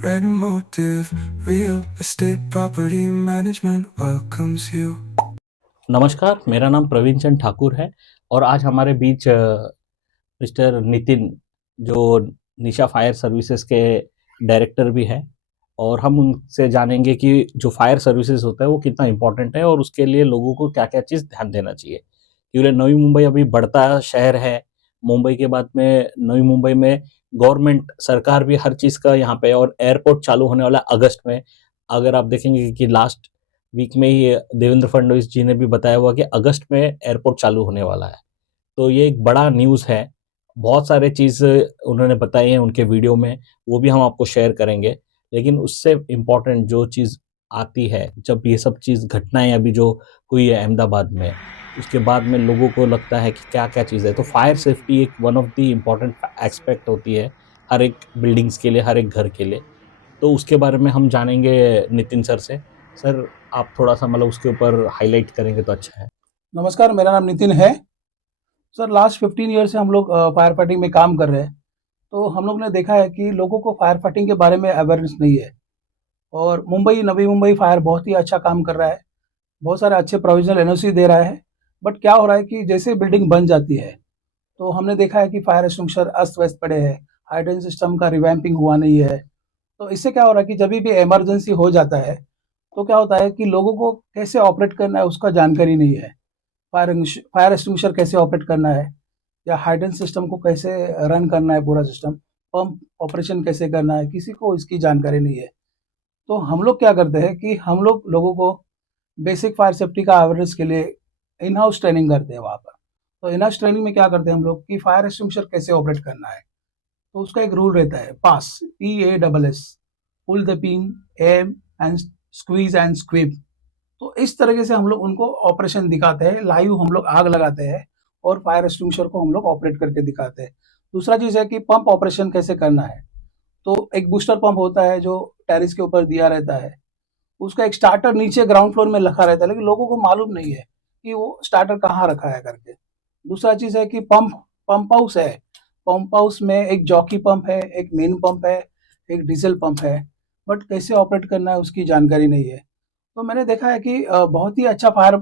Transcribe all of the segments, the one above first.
Red Motive Real Estate Property Management welcomes you. नमस्कार, मेरा नाम प्रवीण चंद ठाकुर है और आज हमारे बीच मिस्टर नितिन, जो निशा फायर सर्विसेज के डायरेक्टर भी हैं, और हम उनसे जानेंगे कि जो फायर सर्विसेज होता है वो कितना इम्पोर्टेंट है और उसके लिए लोगों को क्या-क्या चीज़ ध्यान देना चाहिए। क्योंकि नवी मुंबई अभी बढ़ता शहर है, मुंबई के बाद में नवी मुंबई में गवर्नमेंट सरकार भी हर चीज़ का यहाँ पे, और एयरपोर्ट चालू होने वाला है अगस्त में। अगर आप देखेंगे कि लास्ट वीक में ही देवेंद्र फडणवीस जी ने भी बताया हुआ कि अगस्त में एयरपोर्ट चालू होने वाला है। तो ये एक बड़ा न्यूज़ है। बहुत सारे चीज़ उन्होंने बताई हैं उनके वीडियो में, वो भी हम आपको शेयर करेंगे। लेकिन उससे इम्पोर्टेंट जो चीज़ आती है, जब ये सब चीज़ घटनाएँ अभी जो हुई है अहमदाबाद में, उसके बाद में लोगों को लगता है कि क्या-क्या चीज़ है। तो फायर सेफ्टी एक one of the important aspect होती है, हर एक बिल्डिंग्स के लिए, हर एक घर के लिए। तो उसके बारे में हम जानेंगे नितिन सर से। सर, आप थोड़ा-सा मतलब उसके ऊपर हाइलाइट करेंगे तो अच्छा है। नमस्कार, मेरा नाम नितिन है। सर, लास्ट 15 ईयर से हम लोग फायर फाइटिंग में काम कर रहे हैं। तो हम लोग ने देखा है कि लोगों को फायर फाइटिंग के बारे में अवेयरनेस नहीं है, और नवी मुंबई फायर बहुत ही अच्छा काम कर रहा है। बहुत सारे अच्छे प्रोविजनल एनओसी दे रहा है। बट क्या हो रहा है कि जैसे बिल्डिंग बन जाती है, तो हमने देखा है कि फायर एक्सटिंग्विशर अस्त-व्यस्त पड़े हैं, हाइड्रेंट सिस्टम का रिवैम्पिंग हुआ नहीं है। तो इससे क्या हो रहा है कि जभी भी इमरजेंसी हो जाता है, तो क्या होता है कि लोगों को कैसे ऑपरेट करना है उसका जानकारी नहीं है। फायर एक्सटिंग्विशर कैसे ऑपरेट करना है, या हाइडेंस सिस्टम को कैसे रन करना है, पूरा सिस्टम पंप ऑपरेशन कैसे करना है, किसी को इसकी जानकारी नहीं है। तो हम लोग क्या करते हैं कि हम लोग लोगों को बेसिक फायर सेफ्टी का अवेयरनेस के लिए इन हाउस ट्रेनिंग करते हैं वहाँ पर। तो इन हाउस ट्रेनिंग में क्या करते हैं हम लोग कि फायर एक्सटिंग्विशर कैसे ऑपरेट करना है। तो उसका एक रूल रहता है, pass, PASS, pull the pin, aim and squeeze and sweep. तो इस तरीके से हम लोग उनको ऑपरेशन दिखाते हैं, लाइव हम लोग आग लगाते हैं और फायर एक्सटिंग्विशर को हम लोग ऑपरेट करके दिखाते हैं। दूसरा चीज़ है कि पंप ऑपरेशन कैसे करना है। तो एक बूस्टर पंप होता है जो टेरिस के ऊपर दिया रहता है। उसका एक स्टार्टर नीचे ग्राउंड फ्लोर में रखा रहता है, लेकिन लोगों को मालूम नहीं है कि वो स्टार्टर कहाँ रखा है करके। दूसरा चीज़ है कि पंप हाउस है। पंप हाउस में एक जॉकी पंप है, एक मेन पंप है, एक डीजल पंप है। बट कैसे ऑपरेट करना है उसकी जानकारी नहीं है। तो मैंने देखा है कि बहुत ही अच्छा फायर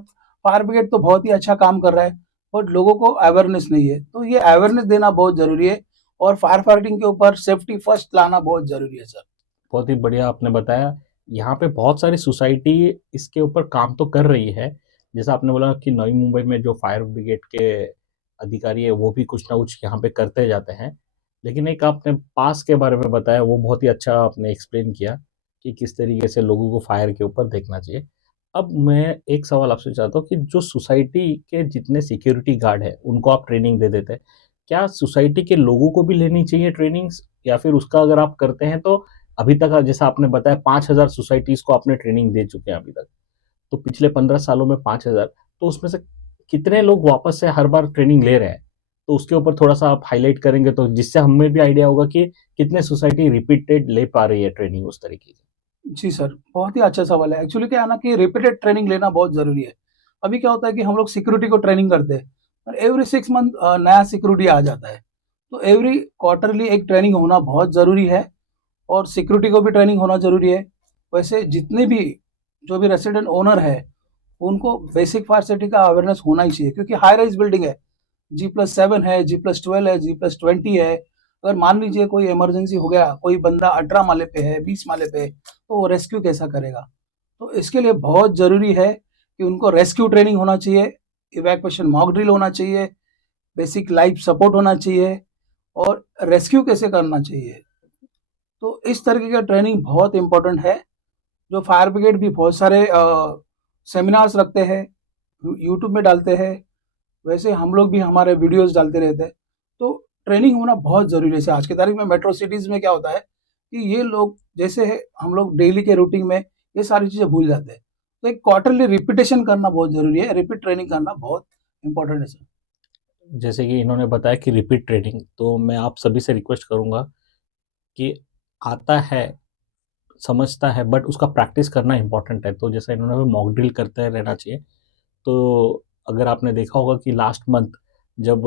फायर ब्रिगेड तो बहुत ही अच्छा काम कर रहा है, बट लोगों को अवेयरनेस नहीं है। तो ये अवेयरनेस देना बहुत ज़रूरी है, और फायर फाइटिंग के ऊपर सेफ्टी फर्स्ट लाना बहुत ज़रूरी है सर। बहुत ही बढ़िया आपने बताया। यहाँ पे बहुत सारी सोसाइटी इसके ऊपर काम तो कर रही है। जैसा आपने बोला कि नई मुंबई में जो फायर ब्रिगेड के अधिकारी है वो भी कुछ ना कुछ यहाँ पे करते जाते हैं। लेकिन एक आपने पास के बारे में बताया, वो बहुत ही अच्छा आपने एक्सप्लेन किया कि किस तरीके से लोगों को फायर के ऊपर देखना चाहिए। अब मैं एक सवाल आपसे चाहता हूँ कि जो सोसाइटी के जितने सिक्योरिटी गार्ड है उनको आप ट्रेनिंग दे देते हैं, क्या सोसाइटी के लोगों को भी लेनी चाहिए ट्रेनिंग्स, या फिर उसका अगर आप करते हैं तो अभी तक जैसा आपने बताया 5,000 सोसाइटीज़ को आपने ट्रेनिंग दे चुके हैं अभी तक। तो पिछले 15 सालों में 5,000, तो उसमें से कितने लोग वापस से हर बार ट्रेनिंग ले रहे हैं? तो उसके ऊपर थोड़ा-सा आप हाइलाइट करेंगे तो जिससे हमें भी आइडिया होगा कि कितने सोसाइटी रिपीटेड ले पा रही है ट्रेनिंग उस तरीके की। जी सर, बहुत ही अच्छा सवाल है। एक्चुअली क्या है ना कि रिपीटेड ट्रेनिंग लेना बहुत ज़रूरी है। अभी क्या होता है कि हम लोग सिक्योरिटी को ट्रेनिंग करते हैं, और एवरी 6 मंथ नया सिक्योरिटी आ जाता है। तो एवरी क्वार्टरली एक ट्रेनिंग होना बहुत ज़रूरी है, और सिक्योरिटी को भी ट्रेनिंग होना ज़रूरी है। वैसे जितने भी जो भी रेसिडेंट ओनर है, उनको बेसिक फायर सेफ्टी का अवेयरनेस होना ही चाहिए, क्योंकि हाई राइज़ बिल्डिंग है, G+7 है, G+12 है, G+20 है। अगर मान लीजिए कोई इमरजेंसी हो गया, कोई बंदा 18 माले पे है, 20 माले पे है, तो वो रेस्क्यू कैसा करेगा? तो इसके लिए बहुत ज़रूरी है कि उनको रेस्क्यू ट्रेनिंग होना चाहिए, इवैक्यूएशन मॉक ड्रिल होना चाहिए, बेसिक लाइफ सपोर्ट होना चाहिए, और रेस्क्यू कैसे करना चाहिए। तो इस तरीके का ट्रेनिंग बहुत इम्पोर्टेंट है। जो फायर ब्रिगेड भी बहुत सारे सेमिनार्स रखते हैं, यूट्यूब में डालते हैं। वैसे हम लोग भी हमारे वीडियोस डालते रहते हैं। तो ट्रेनिंग होना बहुत ज़रूरी है। जैसे आज की तारीख में मेट्रो सिटीज़ में क्या होता है कि ये लोग, जैसे है हम लोग डेली के रूटीन में ये सारी चीज़ें भूल जाते हैं। तो एक क्वार्टरली रिपीटेशन करना बहुत ज़रूरी है, रिपीट ट्रेनिंग करना बहुत इम्पोर्टेंट है सर। जैसे कि इन्होंने बताया कि रिपीट ट्रेनिंग, तो मैं आप सभी से रिक्वेस्ट करूँगा कि आता है, समझता है, बट उसका प्रैक्टिस करना इम्पोर्टेंट है। तो जैसा इन्होंने मॉक ड्रिल करते रहना चाहिए। तो अगर आपने देखा होगा कि लास्ट मंथ जब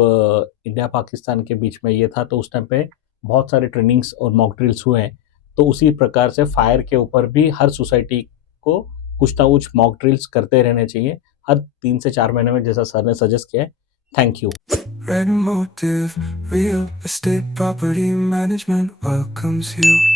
इंडिया पाकिस्तान के बीच में ये था, तो उस टाइम पे बहुत सारे ट्रेनिंग्स और मॉक ड्रिल्स हुए हैं। तो उसी प्रकार से फायर के ऊपर भी हर सोसाइटी को कुछ ना कुछ मॉक ड्रिल्स करते रहने चाहिए हर 3 से 4 महीने में, जैसा सर ने सजेस्ट किया है। Thank you. Red Motive Real Estate Property Management welcomes you.